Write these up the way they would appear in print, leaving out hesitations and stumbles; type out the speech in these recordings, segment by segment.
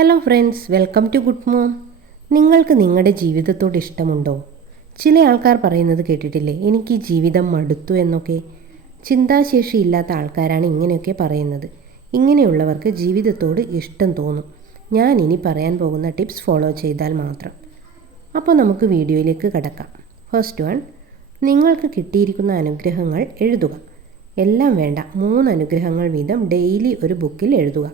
Hello friends, welcome to good mom. നിങ്ങൾക്ക് നിങ്ങളുടെ ജീവിതത്തോട് ഇഷ്ടമുണ്ടോ? ചില ആൾക്കാർ പറയുന്നത് കേട്ടിട്ടില്ലേ, എനിക്ക് ഈ ജീവിതം മടുത്തു എന്നൊക്കെ. ചിന്താശേഷി ഇല്ലാത്ത ആൾക്കാരാണ് ഇങ്ങനെയൊക്കെ പറയുന്നത്. ഇങ്ങനെയുള്ളവർക്ക് ജീവിതത്തോട് ഇഷ്ടം തോന്നും. ഞാൻ ഇനി പറയാൻ പോകുന്ന ടിപ്സ് ഫോളോ ചെയ്താൽ മാത്രം. അപ്പോൾ നമുക്ക് വീഡിയോയിലേക്ക് കടക്കാം. ഫസ്റ്റ് വൺ, നിങ്ങൾക്ക് കിട്ടിയിരിക്കുന്ന അനുഗ്രഹങ്ങൾ എഴുതുക. എല്ലാം വേണ്ട, 3 അനുഗ്രഹങ്ങൾ വീതം ഡെയിലി ഒരു ബുക്കിൽ എഴുതുക.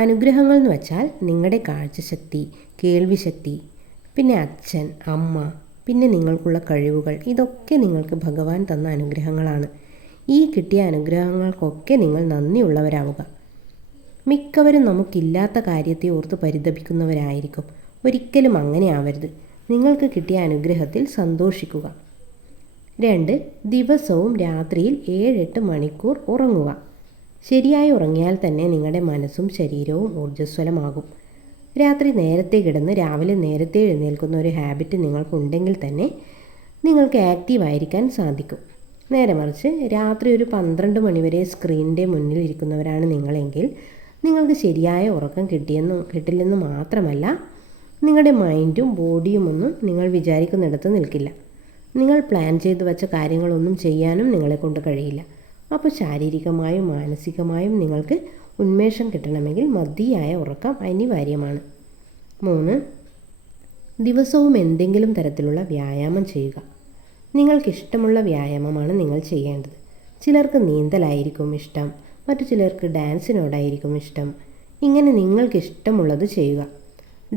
അനുഗ്രഹങ്ങൾ എന്ന് വെച്ചാൽ നിങ്ങളുടെ കാഴ്ചശക്തി, കേൾവിശക്തി, പിന്നെ അച്ഛൻ, അമ്മ, പിന്നെ നിങ്ങൾക്കുള്ള കഴിവുകൾ, ഇതൊക്കെ നിങ്ങൾക്ക് ഭഗവാൻ തന്ന അനുഗ്രഹങ്ങളാണ്. ഈ കിട്ടിയ അനുഗ്രഹങ്ങൾക്കൊക്കെ നിങ്ങൾ നന്ദിയുള്ളവരാവുക. മിക്കവരും നമുക്കില്ലാത്ത കാര്യത്തെ ഓർത്ത് പരിതപിക്കുന്നവരായിരിക്കും. ഒരിക്കലും അങ്ങനെ ആവരുത്. നിങ്ങൾക്ക് കിട്ടിയ അനുഗ്രഹത്തിൽ സന്തോഷിക്കുക. 2, ദിവസവും രാത്രിയിൽ 7-8 മണിക്കൂർ ഉറങ്ങുക. ശരിയായി ഉറങ്ങിയാൽ തന്നെ നിങ്ങളുടെ മനസ്സും ശരീരവും ഊർജ്ജസ്വലമാകും. രാത്രി നേരത്തെ കിടന്ന് രാവിലെ നേരത്തെ എഴുന്നേൽക്കുന്ന ഒരു ഹാബിറ്റ് നിങ്ങൾക്കുണ്ടെങ്കിൽ തന്നെ നിങ്ങൾക്ക് ആക്റ്റീവായിരിക്കാൻ സാധിക്കും. നേരെ മറിച്ച് രാത്രി ഒരു 12 മണിവരെ സ്ക്രീനിൻ്റെ മുന്നിൽ ഇരിക്കുന്നവരാണ് നിങ്ങളെങ്കിൽ നിങ്ങൾക്ക് ശരിയായ ഉറക്കം കിട്ടില്ലെന്ന് മാത്രമല്ല, നിങ്ങളുടെ മൈൻഡും ബോഡിയും ഒന്നും നിങ്ങൾ വിചാരിക്കുന്നിടത്ത് നിൽക്കില്ല. നിങ്ങൾ പ്ലാൻ ചെയ്തു വച്ച കാര്യങ്ങളൊന്നും ചെയ്യാനും നിങ്ങളെക്കൊണ്ട് കഴിയില്ല. അപ്പോൾ ശാരീരികമായും മാനസികമായും നിങ്ങൾക്ക് ഉന്മേഷം കിട്ടണമെങ്കിൽ മതിയായ ഉറക്കം അനിവാര്യമാണ്. 3, ദിവസവും എന്തെങ്കിലും തരത്തിലുള്ള വ്യായാമം ചെയ്യുക. നിങ്ങൾക്കിഷ്ടമുള്ള വ്യായാമമാണ് നിങ്ങൾ ചെയ്യേണ്ടത്. ചിലർക്ക് നീന്തലായിരിക്കും ഇഷ്ടം, മറ്റു ചിലർക്ക് ഡാൻസിനോടായിരിക്കും ഇഷ്ടം. ഇങ്ങനെ നിങ്ങൾക്കിഷ്ടമുള്ളത് ചെയ്യുക.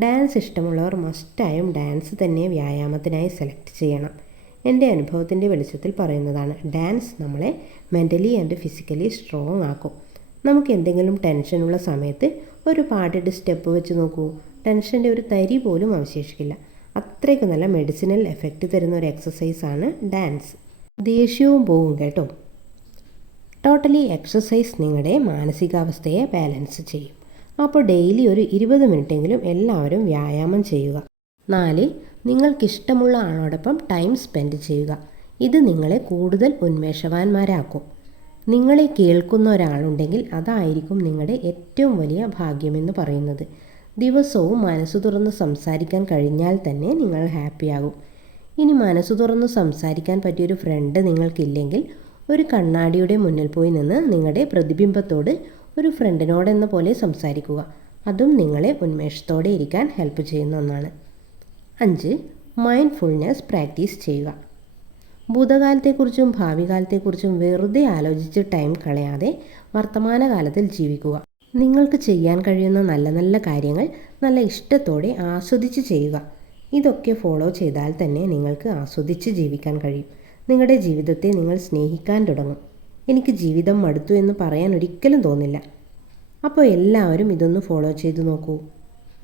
ഡാൻസ് ഇഷ്ടമുള്ളവർ മസ്റ്റായും ഡാൻസ് തന്നെ വ്യായാമത്തിനായി സെലക്ട് ചെയ്യണം. എൻ്റെ അനുഭവത്തിൻ്റെ വെളിച്ചത്തിൽ പറയുന്നതാണ്. ഡാൻസ് നമ്മളെ മെൻ്റലി ആൻഡ് ഫിസിക്കലി സ്ട്രോങ് ആക്കും. നമുക്ക് എന്തെങ്കിലും ടെൻഷനുള്ള സമയത്ത് ഒരു പാട്ടിട്ട് സ്റ്റെപ്പ് വെച്ച് നോക്കൂ, ടെൻഷൻ്റെ ഒരു തരി പോലും അവശേഷിക്കില്ല. അത്രയ്ക്ക് നല്ല മെഡിസിനൽ എഫക്റ്റ് തരുന്ന ഒരു എക്സസൈസാണ് ഡാൻസ്. ദേഷ്യവും പോവും കേട്ടോ. ടോട്ടലി എക്സസൈസ് നിങ്ങളുടെ മാനസികാവസ്ഥയെ ബാലൻസ് ചെയ്യും. അപ്പോൾ ഡെയിലി ഒരു 20 മിനിറ്റെങ്കിലും എല്ലാവരും വ്യായാമം ചെയ്യുക. 4, നിങ്ങൾക്കിഷ്ടമുള്ള ആളോടൊപ്പം ടൈം സ്പെൻഡ് ചെയ്യുക. ഇത് നിങ്ങളെ കൂടുതൽ ഉന്മേഷവാന്മാരാക്കും. നിങ്ങളെ കേൾക്കുന്ന ഒരാളുണ്ടെങ്കിൽ അതായിരിക്കും നിങ്ങളുടെ ഏറ്റവും വലിയ ഭാഗ്യമെന്ന് പറയുന്നത്. ദിവസവും മനസ്സ് തുറന്ന് സംസാരിക്കാൻ കഴിഞ്ഞാൽ തന്നെ നിങ്ങൾ ഹാപ്പിയാകും. ഇനി മനസ്സ് തുറന്ന് സംസാരിക്കാൻ പറ്റിയൊരു ഫ്രണ്ട് നിങ്ങൾക്കില്ലെങ്കിൽ ഒരു കണ്ണാടിയുടെ മുന്നിൽ പോയി നിന്ന് നിങ്ങളുടെ പ്രതിബിംബത്തോട് ഒരു ഫ്രണ്ടിനോടെന്ന പോലെ സംസാരിക്കുക. അതും നിങ്ങളെ ഉന്മേഷത്തോടെ ഇരിക്കാൻ ഹെൽപ്പ് ചെയ്യുന്ന ഒന്നാണ്. 5, മൈൻഡ്ഫുൾനെസ് പ്രാക്ടീസ് ചെയ്യുക. ഭൂതകാലത്തെക്കുറിച്ചും ഭാവി കാലത്തെക്കുറിച്ചും വെറുതെ ആലോചിച്ച് ടൈം കളയാതെ വർത്തമാനകാലത്തിൽ ജീവിക്കുക. നിങ്ങൾക്ക് ചെയ്യാൻ കഴിയുന്ന നല്ല നല്ല കാര്യങ്ങൾ നല്ല ഇഷ്ടത്തോടെ ആസ്വദിച്ച് ചെയ്യുക. ഇതൊക്കെ ഫോളോ ചെയ്താൽ തന്നെ നിങ്ങൾക്ക് ആസ്വദിച്ച് ജീവിക്കാൻ കഴിയും. നിങ്ങളുടെ ജീവിതത്തെ നിങ്ങൾ സ്നേഹിക്കാൻ തുടങ്ങും. എനിക്ക് ജീവിതം മടുത്തു എന്ന് പറയാൻ ഒരിക്കലും തോന്നില്ല. അപ്പോൾ എല്ലാവരും ഇതൊന്ന് ഫോളോ ചെയ്ത് നോക്കൂ.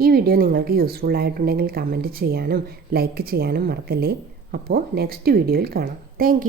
ഈ വീഡിയോ നിങ്ങൾക്ക് യൂസ്ഫുൾ ആയിട്ടുണ്ടെങ്കിൽ കമൻറ്റ് ചെയ്യാനും ലൈക്ക് ചെയ്യാനും മറക്കല്ലേ. അപ്പോൾ നെക്സ്റ്റ് വീഡിയോയിൽ കാണാം. താങ്ക്